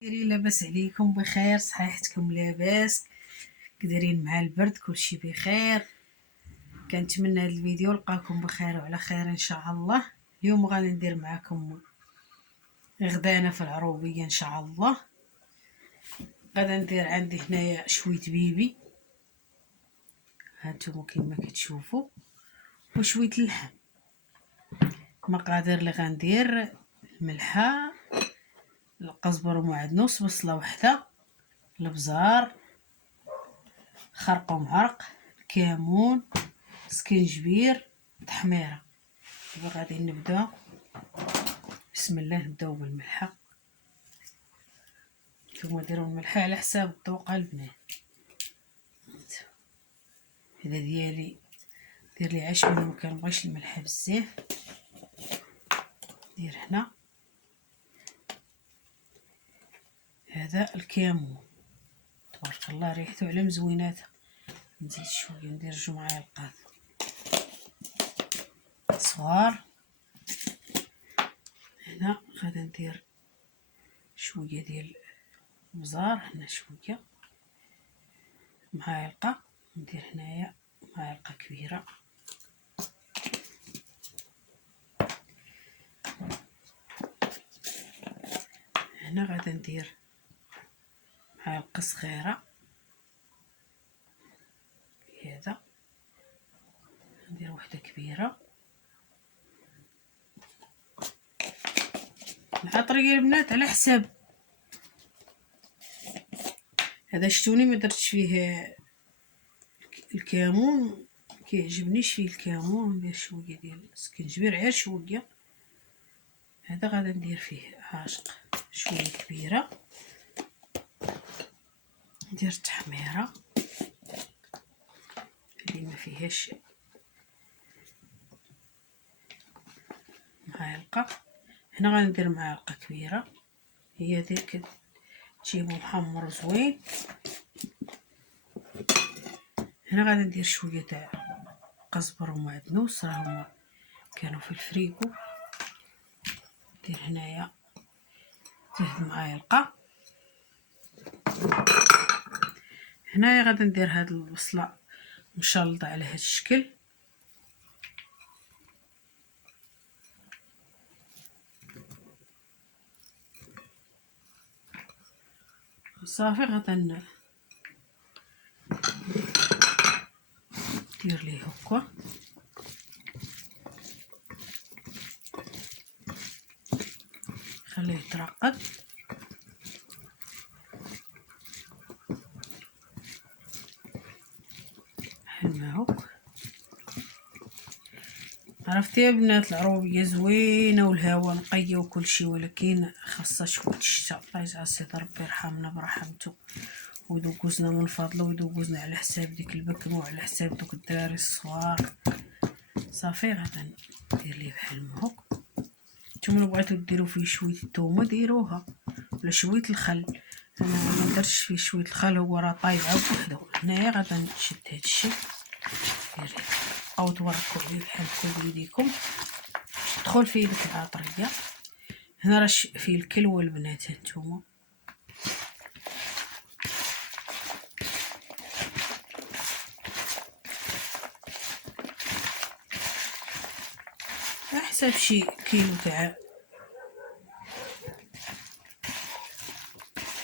لاباس عليكم؟ بخير؟ صحيحتكم لاباس؟ قادرين مع البرد؟ كلشي بخير. كنتمنى هذا الفيديو لقاكم بخير وعلى خير ان شاء الله. اليوم غادي ندير معكم غدانا في العروبيه ان شاء الله. غادا ندير عندي هنايا شويه بيبي، هانتوما كما كتشوفوا، وشويه اللحم. المقادير اللي غندير: الملحه، القزبر ومعدنوس، بصله وحده، البزار، خرق ومعرق، كمون، سكنجبير، تحميره. دابا غادي نبدا. بسم الله. نبداو بالملحه. نتوما ديروا الملحه على حساب الذوق البنات. هذا ديالي دير لي عشمه، ما كنبغيش الملحه بزاف. دير هنا. هذا الكمون تبارك الله ريحته على مزويناتها. نزيد شويه، ندير 2 معالق صغار. هنا غادي ندير شويه ديال البزار، هنا شويه معالقه. ندير هنايا معلقه كبيره. هنا غادي ندير معلقه صغيره. هذا ندير وحده كبيره. العطريه البنات على حساب. هذا شتوني ما درتش فيه الكمون، كيعجبنيش فيه الكمون. ندير شويه ديال السكنجبير، غير شويه. هذا غادي ندير فيه عاشق شويه كبيره. ندير التحميره اللي ما فيهاش معلقه. هنا غادي ندير معلقه كبيره، هي ديك تجيبو محمر زوين. هنا غادي ندير شويه تاع قزبر ومعدنوس، راهم كانوا في الفريكو. ندير هنايا 3 معالق. هنايا غادي ندير هاد البصله مشلطه على هاد الشكل. صافي غادي ندير ليه هكا. خليه يترقد. بحال ما هك. عرفتي يا بنات العروبيه زوينه والهوا نقي وكلشي، ولكن خاصها شويه الشتا. الله يجعل سيدي ربي يرحمنا برحمته ويدوزنا من فضله، ويدوزنا على حساب ديك البكمه وعلى حساب دوك الدراري الصغار. صافي غادا ندير ليه بحال ما هك. نتوما بغيتو ديروا فيه شويه الثومه ديروها، ولا شويه الخل. انا ما درتش فيه شويه الخل، هو راه طايب عاد وحده. هنايا غادا نشد هذا الشيء، ديري او توركوا عليه بحال هكا بيديكم، تدخل فيه ديك العطريه. هنا راه فيه الكلوه البنات. هانتوما على حساب شي كيلو تاع،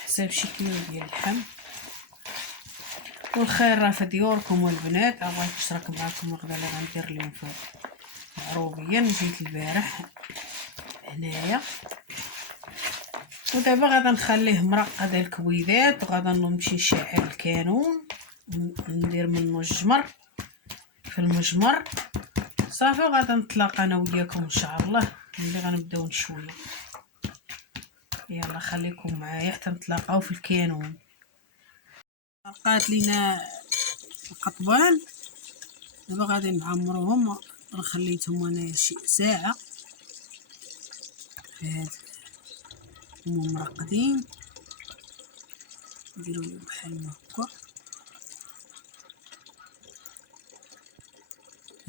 حساب شي كيلو ديال اللحم. والخير راه في ديوركم البنات. بغيت نشارك معكم الغدا اللي غندير اليوم في العروبيه. نزيد البارح هنايا، ودابا غادا نخليه مرقد الكويدات، وغادا نمشي نشعل الكانون، ندير منه الجمر في المجمر. صافي غادا نتلاقى انا وياكم ان شاء الله ملي غنبداو نشويو. يلا خليكم معايا حتى نتلاقاو في الكانون. بقات لينا القطبان، دابا غادي نعمروهم. راه خليتهم انايا شي ساعه. هاد هما مرقدين، نديرو لهم بحال ما هكا.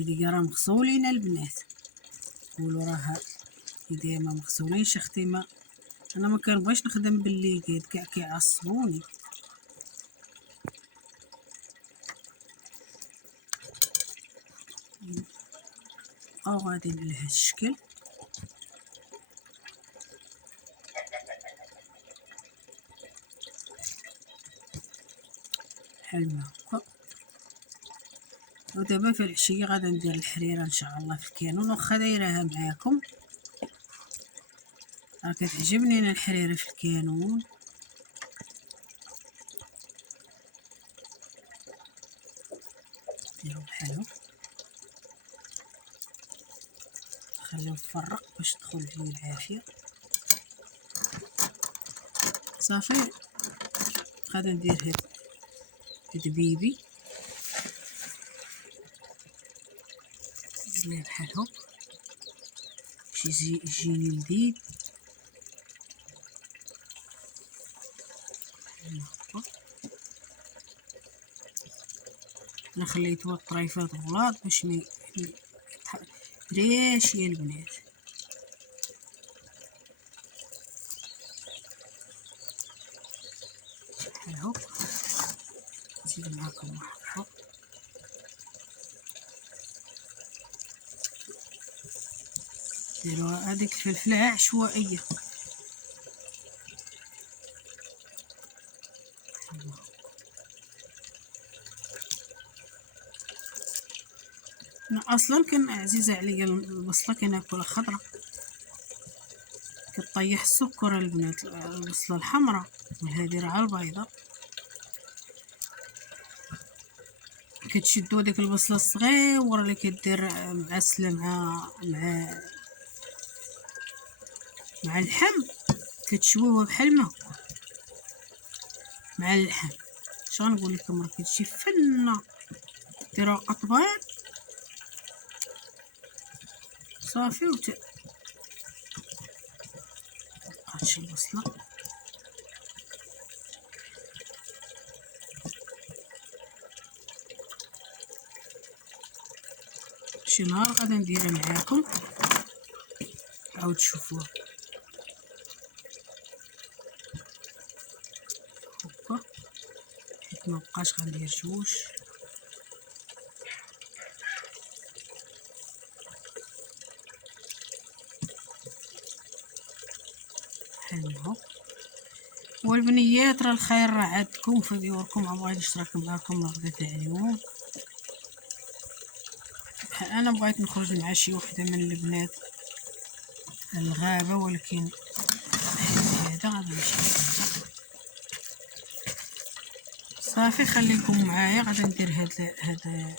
هذيك راه مغسولين البنات، قولوا راه يديها ما مغسولينش. اختي ما انا ما كنبغيش نخدم بالليكيد كاع كيعصبوني. او غادي لهاد الشكل بحال ما هكا. ودابا في العشيه غادي ندير الحريره ان شاء الله في الكانون، واخا دايرها معاكم راه كتعجبني انا الحريره في الكانون. نديرو بحالو خليه مفرق باش تدخل ليه العافيه. صافي غادي ندير هاد بيبي ندير بحال هكا باش يجيني لذيذ. انا خليت هاد الطريفات غلاط باش ما يتحرقش يا البنات. بحال هكا نزيد معاكم واحد الفوق. ديروا هذيك الفلفله عشوائيه. انا اصلا كان عزيزه عليا البصله كناكلها خضره، كطيح السكر البنات. البصله الحمراء وهذه راه البيضاء. كتشدوا ديك البصله الصغيره اللي كدير معسله مع اللحم، كتشويوها بحال ما هكا مع اللحم. اش غنقول لكم، راه كتجي فنه. ديروا قطبان صافي هادشي البصله. شي نهار غادي نديرها معاكم عاود تشوفوها هكا، حيت مبقاش غندير جوج. بحال هكا. والبنيات راه الخير راه عندكم في ديوركم، ما بغيت نشترك معاكم غدات اليوم. انا بغيت نخرج مع شي وحده من البنات الغابه، ولكن هذا غادي نمشي صافي. خليكم معايا غادي ندير هاد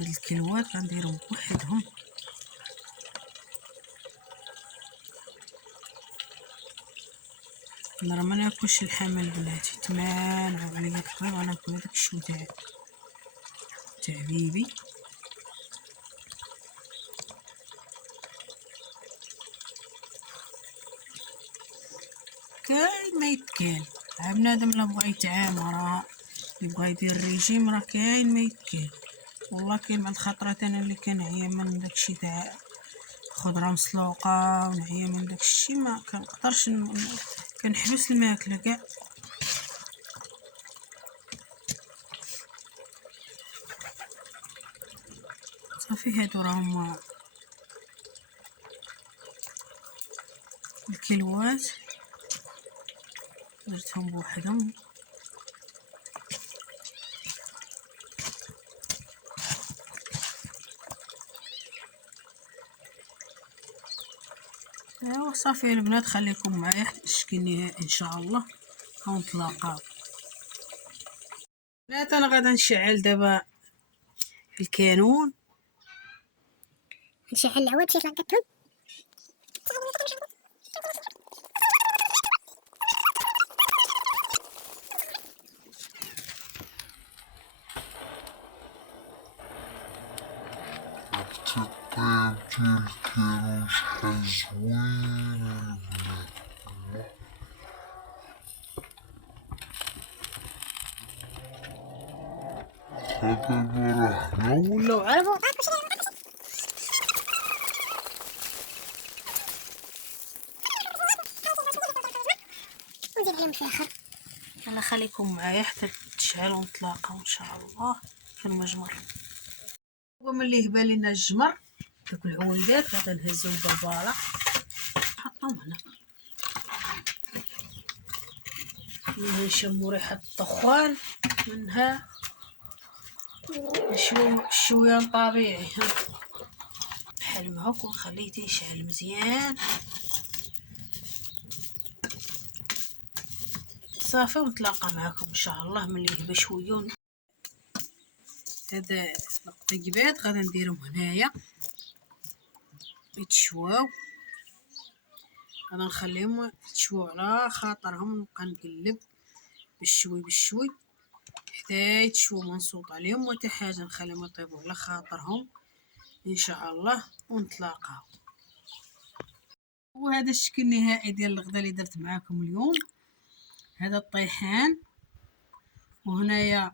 الكلوات غنديرهم بوحدهم. انا راه ما ناكلش اللحم البنات، تمانعوا عليا تقريبا ناكل هذاك الشو تاع بيبي. كاين ما يتكال بنادم لا بغا يتعامى، راه اللي بغا يدير ريجيم راه كاين ما يتكال. والله كاين بعض الخطرات انا اللي كنعيا من داكشي تاع خضره مسلوقه، ونعيا من داكشي ما كنقدرش كنحبس الماكله كاع. صافي هادو راهم الكيلوات درتهم بوحدهم. ايوا صافي البنات خليكم معايا حتى الشكل النهائي ان شاء الله ونتلاقاو. بنات انا غادا نشعل دابا الكانون، نشعل العواد باش يطلع كتهم. الطيب ديال الكانون شحال زوينة البنات. دابا راه حنا ولاو عرفوا ونزيد عليهم شويه اخر. يلا خليكم معايا حتى تشعل ونتلاقاو ان شاء الله في المجمر. وملي هبا لينا الجمر دوك العويدات غادي نهزهم بالباله نحطهم هنا، منها نشمو ريحه الدخان، منها نشويو شويه طبيعي بحال ما هاك، ونخليه يشعل مزيان صافي، ونتلاقى معكم ان شاء الله ملي يهبى شويه. هذا الطيبات غادي نديرهم هنايا يتشواو، غادي نخليهم يتشواو على خاطرهم، نبقى نقلب بالشوي حتى يتشواو، منصوط عليهم وحتى حاجه، نخليهم يطيبوا على خاطرهم ان شاء الله ونتلاقاو. وهذا الشكل النهائي ديال الغدا اللي درت معاكم اليوم. هذا الطيحان، وهنايا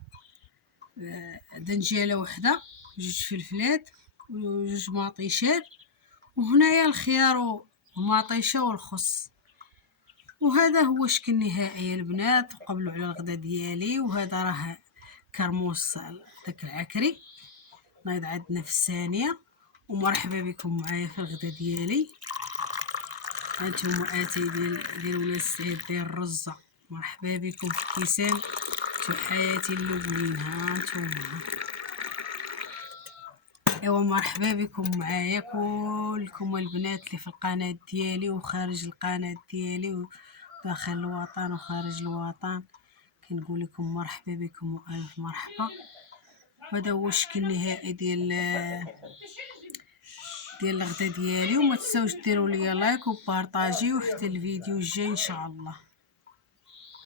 دنجاله وحده، جوج فلفلات وجوج مطيشات، وهنايا الخيار ومطيشه والخس. وهذا هو الشكل النهائي البنات، وقبلوا على الغدا ديالي. وهذا راه كرموس داك العكري نايض عندنا في الثانيه. ومرحبا بكم معايا في الغدا ديالي. هانتوما اتاي ديال ولاد السعيد ديال الرزه، مرحبا بكم في كيسان حياتي الاولين. هانتوما ايوا مرحبا بكم معايا كلكم البنات اللي في القناه ديالي وخارج القناه ديالي وداخل الوطن وخارج الوطن، كنقول لكم مرحبا بكم والف مرحبا. هذا هو الشكل النهائي ديال الغدا ديالي. وما تنساوش ديروا لي لايك وبارطاجيو حتى الفيديو الجاي ان شاء الله.